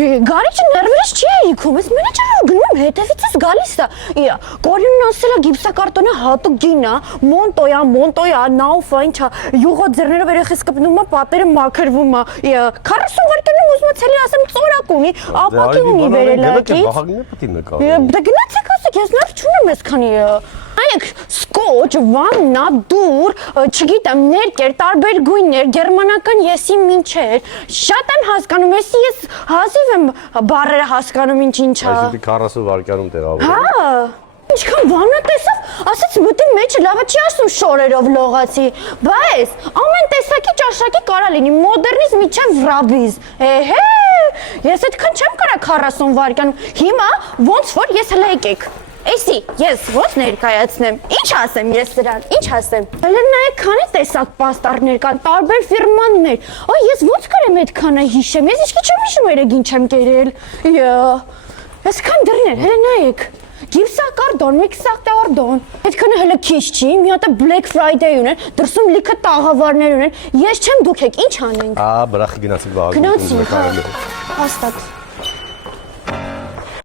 Գարիչը ներվերից չի էիքում, ես մենեջերը գնում եմ հետևից ես գալիս է, Կորյունն ասել է գիպսակարտոնը հատուկ գին է, մոնտոյա, նաուֆա, ինչա, յուղո ձեռներով երեխես կպնում է, պատերը մաքրվում է, 40 վայրկյանում ուզում եմ ցելի ասեմ ծորակ ունի, ապակի ունի վերելակից։ Վահագնը պետք է նկարի։ Դե գնացեք ասեք, ես ներվ չունեմ այսքանի։ Այեք սկոչ, վաննա, դուր, չգիտեմ, ներկեր, տարբեր գույներ, գերմանական եսի մինչեր, շատ եմ հասկանում, ես հազիվ եմ բառերը հասկանում ինչ-ինչա։ Այսինքն 40 վայրկյանում տեղավորում։ Հա, ինչքան վանա տեսավ, ասեց մտի մեջը լավը չի ասում շորերով լողացի, բայց ամեն տեսակի ճաշակի կարա լինի, մոդեռնից միջև վրաբիզ, ես այդքան չեմ կարա 40 վայրկյանում, հիմա ոնց որ ես հլա եկեք, էսի, ես ոնց ներկայացնեմ, ինչ ասեմ ես սրան, ինչ ասեմ, հլը նայեք քանի տեսակ պաստառներ կան, տարբեր ֆիրմաններ, ես ոնց կարեմ այդքանը հիշեմ, ես ինչքի չեմ հիշում երեգին չեմ կերել, այսքան դռներ, հլը նայեք, Գիպսակարտոն, միքսակտորդոն, այդքանը հլը քիչ չի, մի հատ Black Friday ունեն, դրսում լիքը տաղավարներ ունեն, ես չեմ դուք եք, ինչ անենք։ Բրախի գնացիք Վահագնի։ Գնացի, հաստատ։